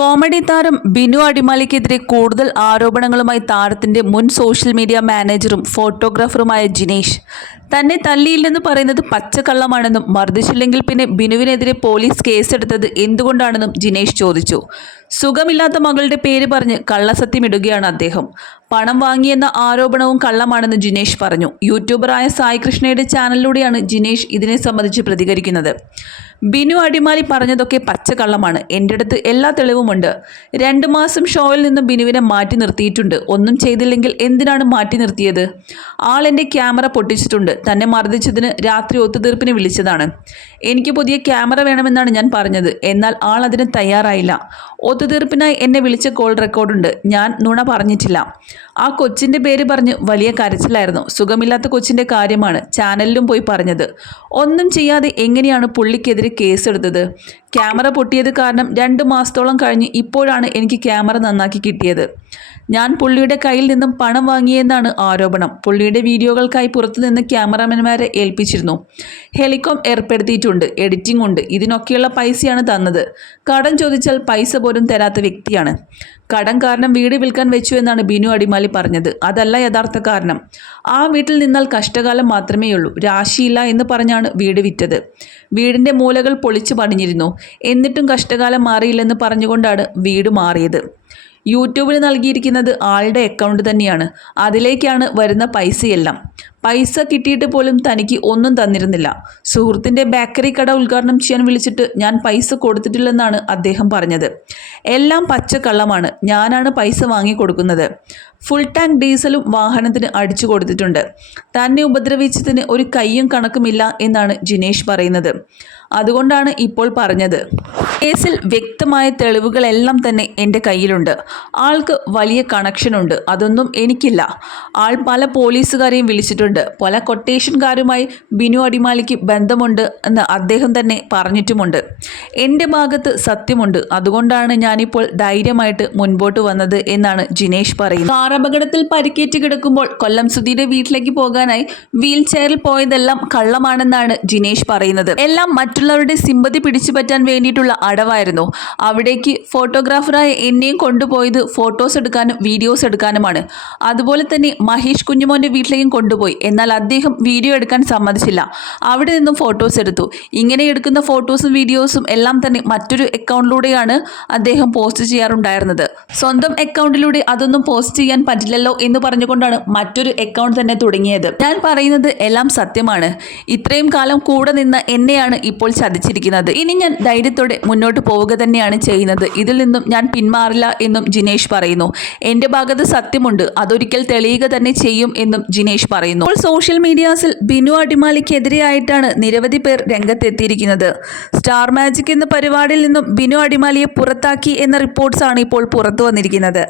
Comedy താരം ബിനു അടിമാലിക്കെതിരെ കൂടുതൽ ആരോപണങ്ങളുമായി താരത്തിന്റെ മുൻ സോഷ്യൽ മീഡിയ മാനേജറും ഫോട്ടോഗ്രാഫറുമായ ജിനേഷ്. തന്നെ തല്ലിയില്ലെന്ന് പറയുന്നത് പച്ചക്കള്ളമാണെന്നും മർദ്ദിച്ചില്ലെങ്കിൽ പിന്നെ ബിനുവിനെതിരെ പോലീസ് കേസെടുത്തത് എന്തുകൊണ്ടാണെന്നും ജിനേഷ് ചോദിച്ചു. സുഖമില്ലാത്ത മകളുടെ പേര് പറഞ്ഞ് കള്ളസത്യമിടുകയാണ് അദ്ദേഹം. പണം വാങ്ങിയെന്ന ആരോപണവും കള്ളമാണെന്ന് ജിനേഷ് പറഞ്ഞു. യൂട്യൂബറായ സായി കൃഷ്ണയുടെ ചാനലിലൂടെയാണ് ജിനേഷ് ഇതിനെ സംബന്ധിച്ച് പ്രതികരിക്കുന്നത്. ബിനു അടിമാലി പറഞ്ഞതൊക്കെ പച്ചക്കള്ളമാണ്. എന്റെ അടുത്ത് എല്ലാ തെളിവുമുണ്ട് രണ്ട് മാസം ഷോയിൽ നിന്ന് ബിനുവിനെ മാറ്റി നിർത്തിയിട്ടുണ്ട്. ഒന്നും ചെയ്തില്ലെങ്കിൽ എന്തിനാണ് മാറ്റി നിർത്തിയത്? ആൾ എന്റെ ക്യാമറ പൊട്ടിച്ചിട്ടുണ്ട്. തന്നെ മർദ്ദിച്ചതിന് രാത്രി ഒത്തുതീർപ്പിന് വിളിച്ചതാണ്. എനിക്ക് പുതിയ ക്യാമറ വേണമെന്നാണ് ഞാൻ പറഞ്ഞത്. എന്നാൽ ആൾ അതിന് തയ്യാറായില്ല. ഒത്തുതീർപ്പിനായി എന്നെ വിളിച്ച കോൾ റെക്കോർഡുണ്ട്. ഞാൻ നുണ പറഞ്ഞിട്ടില്ല. ആ കൊച്ചിന്റെ പേര് പറഞ്ഞ് വലിയ കരച്ചിലായിരുന്നു. സുഖമില്ലാത്ത കൊച്ചിന്റെ കാര്യമാണ് ചാനലിലും പോയി പറഞ്ഞത്. ഒന്നും ചെയ്യാതെ എങ്ങനെയാണ് പുള്ളിക്കെതിരെ കേസെടുത്തത്? ക്യാമറ പൊട്ടിയത് കാരണം രണ്ട് മാസത്തോളം കഴിഞ്ഞ്. ഇപ്പോഴാണ് എനിക്ക് ക്യാമറ നന്നാക്കി കിട്ടിയത്. ഞാൻ പുള്ളിയുടെ കയ്യിൽ നിന്നും പണം വാങ്ങിയെന്നാണ് ആരോപണം. പുള്ളിയുടെ വീഡിയോകൾക്കായി പുറത്തുനിന്ന് ക്യാമറാമാൻമാരെ ഏൽപ്പിച്ചിരുന്നു. ഹെലികോം ഏർപ്പെടുത്തിയിട്ടുണ്ട് എഡിറ്റിംഗ് ഉണ്ട്. ഇതിനൊക്കെയുള്ള പൈസയാണ് തന്നത്. കടം ചോദിച്ചാൽ പൈസ പോലും തരാത്ത വ്യക്തിയാണ്. കടം കാരണം വീട് വിൽക്കാൻ വെച്ചു എന്നാണ് ബിനു അടിമാലി പറഞ്ഞത്. അതല്ല യഥാർത്ഥ കാരണം. ആ വീട്ടിൽ നിന്നാൽ കഷ്ടകാലം മാത്രമേ ഉള്ളൂ രാശിയില്ല എന്ന് പറഞ്ഞാണ് വീട് വിറ്റത്. വീടിന്റെ മൂലകൾ പൊളിച്ചു പണിഞ്ഞിരുന്നു. എന്നിട്ടും കഷ്ടകാലം മാറിയില്ലെന്ന് പറഞ്ഞുകൊണ്ടാണ് വീട് മാറിയത്. യൂട്യൂബിൽ നൽകിയിരിക്കുന്നത് ആളുടെ അക്കൗണ്ട് തന്നെയാണ്. അതിലേക്കാണ് വരുന്ന പൈസയെല്ലാം. പൈസ കിട്ടിയിട്ട് പോലും തനിക്ക് ഒന്നും തന്നിരുന്നില്ല. സുഹൃത്തിന്റെ ബേക്കറി കട ഉദ്ഘാടനം ചെയ്യാൻ വിളിച്ചിട്ട് ഞാൻ പൈസ കൊടുത്തിട്ടില്ലെന്നാണ് അദ്ദേഹം പറഞ്ഞത്. എല്ലാം പച്ചക്കള്ളമാണ്. ഞാനാണ് പൈസ വാങ്ങി കൊടുക്കുന്നത്. ഫുൾ ടാങ്ക് ഡീസലും വാഹനത്തിന് അടിച്ചു കൊടുത്തിട്ടുണ്ട്. തന്നെ ഉപദ്രവിച്ചതിന് ഒരു കയ്യും കണക്കുമില്ല എന്നാണ് ജിനേഷ് പറയുന്നത്. അതുകൊണ്ടാണ് ഇപ്പോൾ പറഞ്ഞത്. കേസിൽ വ്യക്തമായ തെളിവുകളെല്ലാം തന്നെ എന്റെ കയ്യിലുണ്ട്. ആൾക്ക് വലിയ കണക്ഷനുണ്ട്. അതൊന്നും എനിക്കില്ല. ആൾ പല പോലീസുകാരെയും വിളിച്ചിട്ടുണ്ട്. പല കൊട്ടേഷൻകാരുമായി ബിനു അടിമാലിക്ക് ബന്ധമുണ്ട് എന്ന് അദ്ദേഹം തന്നെ പറഞ്ഞിട്ടുമുണ്ട്. എന്റെ ഭാഗത്ത് സത്യമുണ്ട്. അതുകൊണ്ടാണ് ഞാനിപ്പോൾ ധൈര്യമായിട്ട് മുൻപോട്ട് വന്നത് എന്നാണ് ജിനേഷ് പറയുന്നത്. കാർ അപകടത്തിൽ പരിക്കേറ്റ് കിടക്കുമ്പോൾ കൊല്ലം സുധീരെ വീട്ടിലേക്ക് പോകാനായി വീൽ ചെയറിൽ പോയതെല്ലാം കള്ളമാണെന്നാണ് ജിനേഷ് പറയുന്നത്. എല്ലാം മറ്റുള്ളവരുടെ സിമ്പതി പിടിച്ചു പറ്റാൻ വേണ്ടിയിട്ടുള്ള അടവായിരുന്നു. അവിടേക്ക് ഫോട്ടോഗ്രാഫറായ എന്നെയും കൊണ്ടുപോയത് ഫോട്ടോസ് എടുക്കാനും വീഡിയോസ് എടുക്കാനുമാണ്. അതുപോലെ തന്നെ മഹേഷ് കുഞ്ഞുമോന്റെ വീട്ടിലേക്കും കൊണ്ടുപോയി. എന്നാൽ അദ്ദേഹം വീഡിയോ എടുക്കാൻ സമ്മതിച്ചില്ല. അവിടെ നിന്നും ഫോട്ടോസ് എടുത്തു. ഇങ്ങനെ എടുക്കുന്ന ഫോട്ടോസും വീഡിയോസും എല്ലാം തന്നെ മറ്റൊരു അക്കൗണ്ടിലൂടെയാണ് അദ്ദേഹം പോസ്റ്റ് ചെയ്യാറുണ്ടായിരുന്നത്. സ്വന്തം അക്കൗണ്ടിലൂടെ അതൊന്നും പോസ്റ്റ് ചെയ്യാൻ പറ്റില്ലല്ലോ എന്ന് പറഞ്ഞുകൊണ്ടാണ് മറ്റൊരു അക്കൗണ്ട് തന്നെ തുടങ്ങിയത്. ഞാൻ പറയുന്നത് എല്ലാം സത്യമാണ്. ഇത്രയും കാലം കൂടെ നിന്ന് എന്നെയാണ് ഇപ്പോൾ ചതിച്ചിരിക്കുന്നത്. ഇനി ഞാൻ ധൈര്യത്തോടെ മുന്നോട്ട് പോവുക തന്നെയാണ് ചെയ്യുന്നത്. ഇതിൽ നിന്നും ഞാൻ പിന്മാറില്ല എന്നും ജിനേഷ് പറയുന്നു. എന്റെ ഭാഗത്ത് സത്യമുണ്ട്. അതൊരിക്കൽ തെളിയുക തന്നെ ചെയ്യും എന്നും ജിനേഷ് പറയുന്നു. ഇപ്പോൾ സോഷ്യൽ മീഡിയാസിൽ ബിനു അടിമാലിക്കെതിരെയായിട്ടാണ് നിരവധി പേർ രംഗത്തെത്തിയിരിക്കുന്നത്. സ്റ്റാർ മാജിക് എന്ന പരിപാടിയിൽ നിന്നും ബിനു അടിമാലിയെ പുറത്താക്കി എന്ന റിപ്പോർട്ട്സാണ് ഇപ്പോൾ പുറത്തു വന്നിരിക്കുന്നത്